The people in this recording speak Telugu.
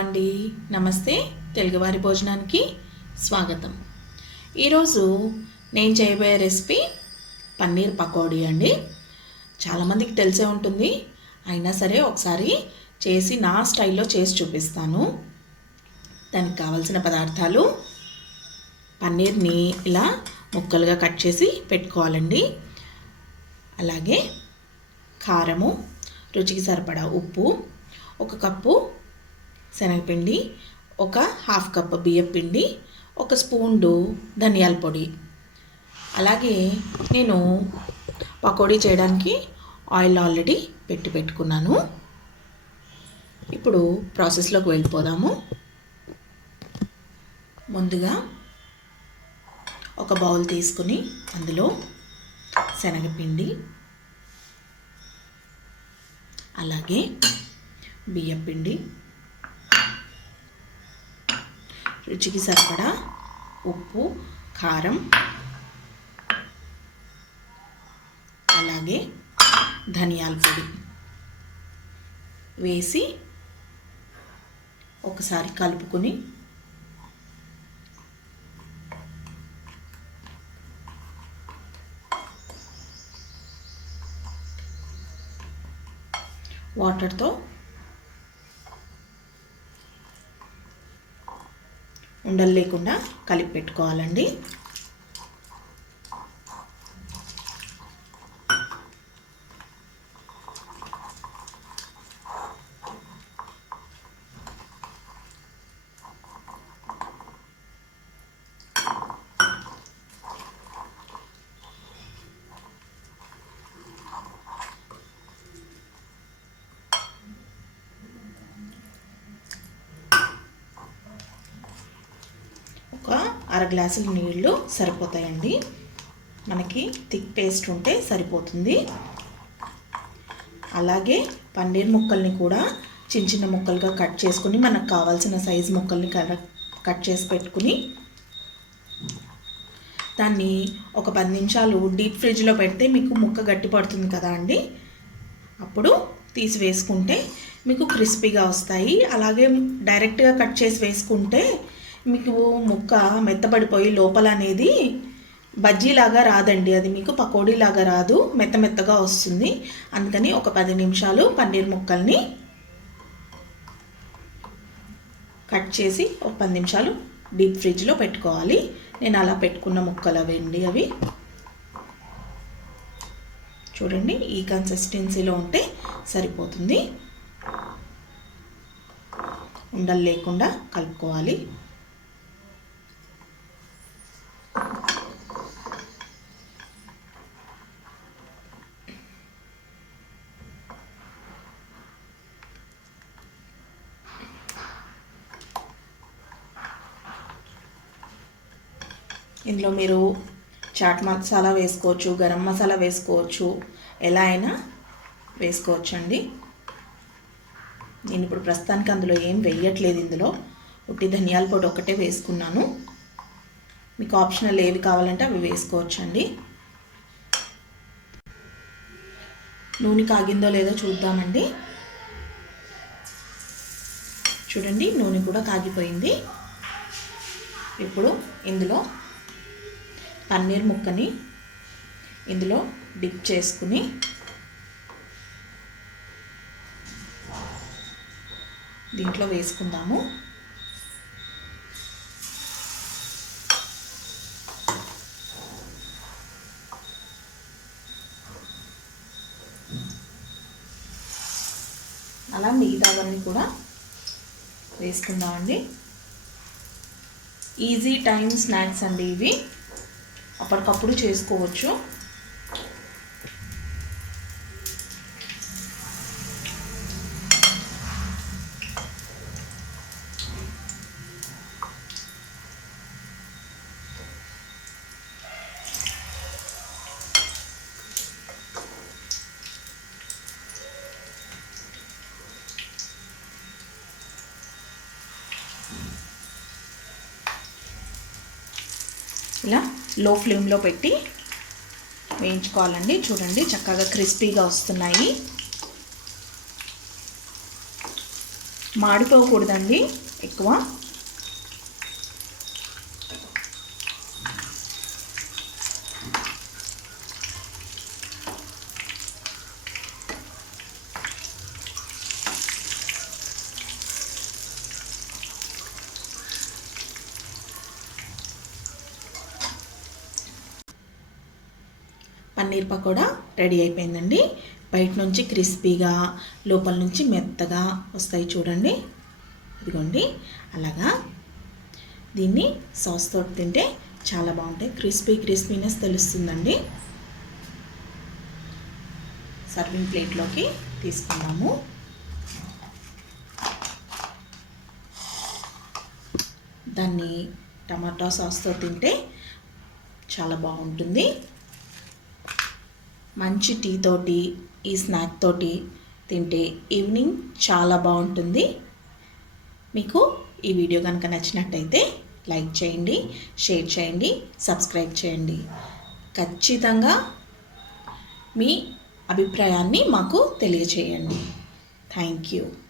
అండి, నమస్తే. తెలుగు వారి భోజనానికి స్వాగతం. ఈరోజు నేను చేయబోయే రెసిపీ పన్నీర్ పకోడీ అండి. చాలామందికి తెలిసే ఉంటుంది, అయినా సరే ఒకసారి చేసి నా స్టైల్లో చేసి చూపిస్తాను. దానికి కావాల్సిన పదార్థాలు: పన్నీర్ని ఇలా ముక్కలుగా కట్ చేసి పెట్టుకోవాలండి. అలాగే కారము, రుచికి సరిపడా ఉప్పు, 1 కప్పు శనగపిండి, 1/2 కప్పు బియ్యం పిండి, 1 స్పూను ధనియాల పొడి. అలాగే నేను పకోడీ చేయడానికి ఆయిల్ ఆల్రెడీ పెట్టుకున్నాను. ఇప్పుడు ప్రాసెస్లోకి వెళ్ళిపోదాము. ముందుగా ఒక బౌల్ తీసుకుని అందులో శనగపిండి, అలాగే బియ్యం పిండి, రుచికి సరిపడా ఉప్పు, కారం, అలాగే ధనియాల పొడి వేసి ఒకసారి కలుపుకొని వాటర్తో ఉండలు లేకుండా కలిపి పెట్టుకోవాలండి. ఒక 1/2 గ్లాసుల నీళ్ళు సరిపోతాయండి. మనకి థిక్ పేస్ట్ ఉంటే సరిపోతుంది. అలాగే పన్నీర్ ముక్కల్ని కూడా చిన్న చిన్న ముక్కలుగా కట్ చేసుకుని మనకు కావాల్సిన సైజు ముక్కల్ని కట్ చేసి పెట్టుకుని దాన్ని ఒక 10 నిమిషాలు డీప్ ఫ్రిడ్జ్లో పెడితే మీకు ముక్క గట్టి పడుతుంది కదా అండి. అప్పుడు తీసి వేసుకుంటే మీకు క్రిస్పీగా వస్తాయి. అలాగే డైరెక్ట్గా కట్ చేసి వేసుకుంటే మీకు ముక్క మెత్తబడిపోయి లోపల అనేది బజ్జీలాగా రాదండి. అది మీకు పకోడీలాగా రాదు, మెత్తగా వస్తుంది. అందుకని ఒక 10 నిమిషాలు పన్నీర్ ముక్కల్ని కట్ చేసి ఒక 10 నిమిషాలు డీప్ ఫ్రిడ్జ్లో పెట్టుకోవాలి. నేను అలా పెట్టుకున్న ముక్కలు అవండి. అవి చూడండి, ఈ కన్సిస్టెన్సీలో ఉంటే సరిపోతుంది. ఉండలు లేకుండా కలుపుకోవాలి. ఇందులో మీరు చాట్ మసాలా వేసుకోవచ్చు, గరం మసాలా వేసుకోవచ్చు, ఎలా అయినా వేసుకోవచ్చు అండి. నేను ఇప్పుడు ప్రస్తుతానికి అందులో ఏం వేయట్లేదు. ఇందులో ఉట్టి ధనియాల పొడి ఒకటే వేసుకున్నాను. మీకు ఆప్షనల్ ఏవి కావాలంటే అవి వేసుకోవచ్చు అండి. నూనె కాగిందో లేదో చూద్దామండి. చూడండి, నూనె కూడా కాగిపోయింది. ఇప్పుడు ఇందులో పన్నీర్ ముక్కని ఇందులో డిప్ చేసుకుని దీంట్లో వేసుకుందాము. అలా మిగతావన్నీ కూడా వేసుకుందామండి. ఈజీ టైం స్నాక్స్ అండి ఇవి, అప్పటికప్పుడు చేసుకోవచ్చు. ఇలా లో ఫ్లేమ్లో పెట్టి వేయించుకోవాలండి. చూడండి, చక్కగా క్రిస్పీగా వస్తున్నాయి. మాడిపోకూడదండి ఎక్కువ. పన్నీర్ పకోడా రెడీ అయిపోయిందండి. బయట నుంచి క్రిస్పీగా, లోపల నుంచి మెత్తగా వస్తాయి చూడండి. ఇదిగోండి అలాగా. దీన్ని సాస్తో తింటే చాలా బాగుంటాయి. క్రిస్పీనెస్ తెలుస్తుందండి. సర్వింగ్ ప్లేట్లోకి తీసుకున్నాము. దాన్ని టమాటా సాస్తో తింటే చాలా బాగుంటుంది. మంచి టీ తోటి, ఈ స్నాక్ తోటి తింటే ఈవినింగ్ చాలా బాగుంటుంది. మీకు ఈ వీడియో కనుక నచ్చినట్టయితే లైక్ చేయండి, షేర్ చేయండి, సబ్స్క్రైబ్ చేయండి. ఖచ్చితంగా మీ అభిప్రాయాన్ని మాకు తెలియచేయండి. Thank you.